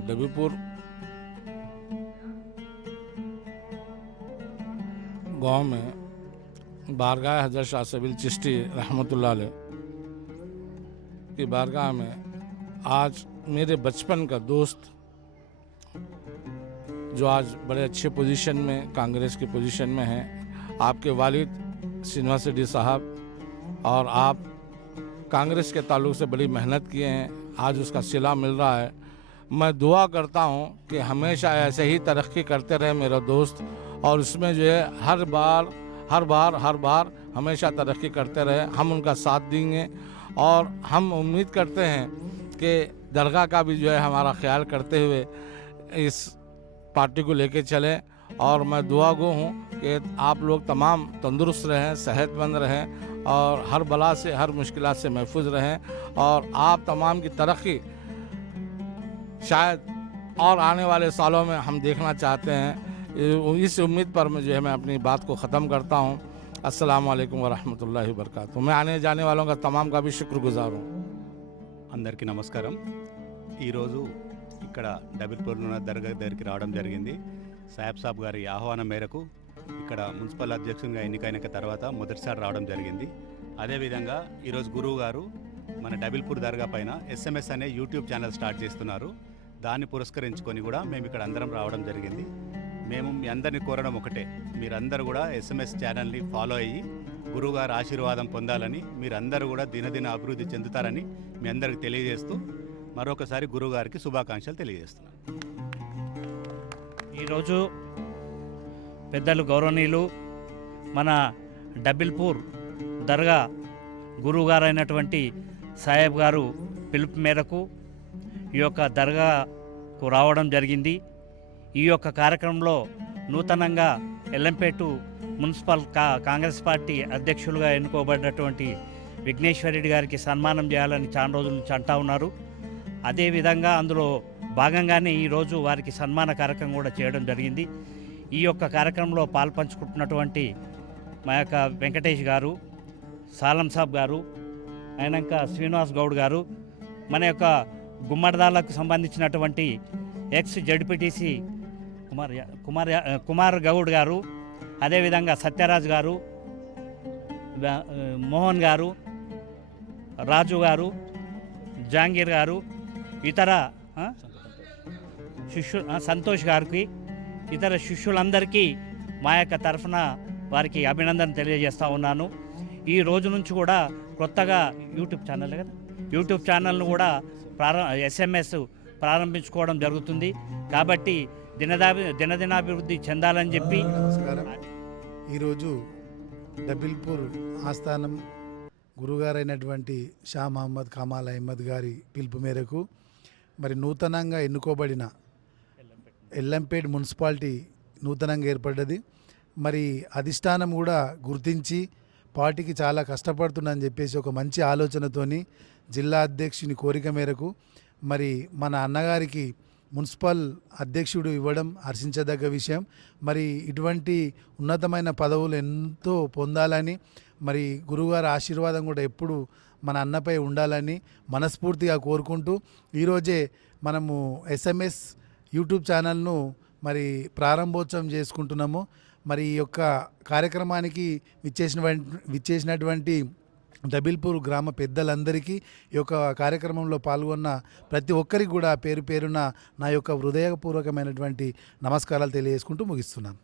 डबीपुर गांव में बारगाह हज़रत शाह सबील चिश्ती रहमतुल्लाह अलैह की बारगाह में आज मेरे बचपन का दोस्त, जो आज बड़े अच्छे पोजीशन में कांग्रेस की पोजीशन में है, आपके वालिद श्रीनिवास रेड्डी साहब, और आप कांग्रेस के ताल्लुक से बड़ी मेहनत किए हैं, आज उसका सिला मिल रहा है। मैं दुआ करता हूं कि हमेशा ऐसे ही तरक्की करते रहे मेरा दोस्त, और उसमें जो है हर बार हमेशा तरक्की करते रहे। हम उनका साथ देंगे और हम उम्मीद करते हैं कि दरगाह का भी जो है हमारा ख्याल करते हुए इस पार्टी को लेके चलें। और मैं दुआ गो हूँ कि आप लोग तमाम तंदुरुस्त रहें, सेहतमंद रहें और हर बला से, हर मुश्किलात से महफूज रहें, और आप तमाम की तरक्की शायद और आने वाले सालों में हम देखना चाहते हैं। इस उम्मीद पर मैं अपनी बात को ख़त्म करता हूँ। अस्सलाम वालेकुम वरहमतुल्लाहि वबरकातुहू। मैं आने जाने वालों का तमाम का भी शुक्रगुजार हूँ। అందరికీ నమస్కారం। ఈరోజు ఇక్కడ డబిల్పూర్లో ఉన్న దర్గా దగ్గరికి రావడం జరిగింది. సాబ్ గారి ఆహ్వానం మేరకు ఇక్కడ మున్సిపల్ అధ్యక్షునిగా ఎన్నికైన తర్వాత మొదటిసారి రావడం జరిగింది. అదేవిధంగా ఈరోజు గురువు గారు మన డబిల్పూర్ దర్గా పైన SMS అనే యూట్యూబ్ ఛానల్ స్టార్ట్ చేస్తున్నారు. దాన్ని పురస్కరించుకొని కూడా మేము ఇక్కడ అందరం రావడం జరిగింది. మేము మీ అందరినీ కోరడం ఒకటే, మీరందరూ కూడా SMS ఛానల్ని ఫాలో అయ్యి గురువుగారి ఆశీర్వాదం పొందాలని, మీరందరూ కూడా దినదిన అభివృద్ధి చెందుతారని మీ అందరికి తెలియజేస్తూ మరొకసారి గురువుగారికి శుభాకాంక్షలు తెలియజేస్తున్నాను. ఈరోజు పెద్దలు గౌరవనీయులు మన డబిల్పూర్ దర్గా గురువుగారు అయినటువంటి సాహెబ్ గారు పిలుపు మేరకు ఈ యొక్క దర్గాకు రావడం జరిగింది. ఈ యొక్క కార్యక్రమంలో నూతనంగా ఎల్లంపేట మున్సిపల్ కాంగ్రెస్ పార్టీ అధ్యక్షులుగా ఎన్నుకోబడినటువంటి విఘ్నేశ్వర్ రెడ్డి గారికి సన్మానం చేయాలని చాలా రోజుల నుంచి అంటా ఉన్నారు. అదేవిధంగా అందులో భాగంగానే ఈరోజు వారికి సన్మాన కార్యక్రమం కూడా చేయడం జరిగింది. ఈ యొక్క కార్యక్రమంలో పాల్పంచుకుంటున్నటువంటి మా యొక్క వెంకటేష్ గారు, సాలం సాబ్ గారు, అయినాక శ్రీనివాస్ గౌడ్ గారు, మన యొక్క గుమ్మడిదాలకు సంబంధించినటువంటి ఎక్స్ జడ్పీటీసీ కుమార్ గౌడ్ గారు, అదేవిధంగా సత్యరాజ్ గారు, మోహన్ గారు, రాజు గారు, జాంగీర్ గారు, ఇతర సంతోష్ గారికి, ఇతర శిష్యులందరికీ మా యొక్క తరఫున వారికి అభినందన తెలియజేస్తూ ఉన్నాను. ఈ రోజు నుంచి కూడా కొత్తగా యూట్యూబ్ ఛానల్ను కూడా SMS ప్రారంభించుకోవడం జరుగుతుంది. కాబట్టి దినదినాభివృద్ధి చెందాలని చెప్పి ఈరోజు డబిల్పూర్ ఆస్థానం గురుగారైనటువంటి షా మహమ్మద్ కమాల్ అహ్మద్ గారి పిలుపు మేరకు మరి నూతనంగా ఎన్నుకోబడిన ఎల్లంపేట్ మున్సిపాలిటీ నూతనంగా ఏర్పడ్డది. మరి అధిష్టానం కూడా గుర్తించి పార్టీకి చాలా కష్టపడుతుందని చెప్పేసి ఒక మంచి ఆలోచనతోని జిల్లా అధ్యక్షుని కోరిక మేరకు మరి మన అన్నగారికి మున్సిపల్ అధ్యక్షుడు ఇవ్వడం హర్షించదగ్గ విషయం. మరి ఇటువంటి ఉన్నతమైన పదవులు ఎంతో పొందాలని, మరి గురువుగారి ఆశీర్వాదం కూడా ఎప్పుడు మన అన్నపై ఉండాలని మనస్ఫూర్తిగా కోరుకుంటూ ఈరోజే మనము SMS యూట్యూబ్ ఛానల్ను మరి ప్రారంభోత్సవం చేసుకుంటున్నాము. మరి ఈ యొక్క కార్యక్రమానికి విచ్చేసినటువంటి డబిల్పూర్ గ్రామ పెద్దలందరికీ ఈ యొక్క కార్యక్రమంలో పాల్గొన్న ప్రతి ఒక్కరికి కూడా పేరు పేరున నా యొక్క హృదయపూర్వకమైనటువంటి నమస్కారాలు తెలియజేసుకుంటూ ముగిస్తున్నాను.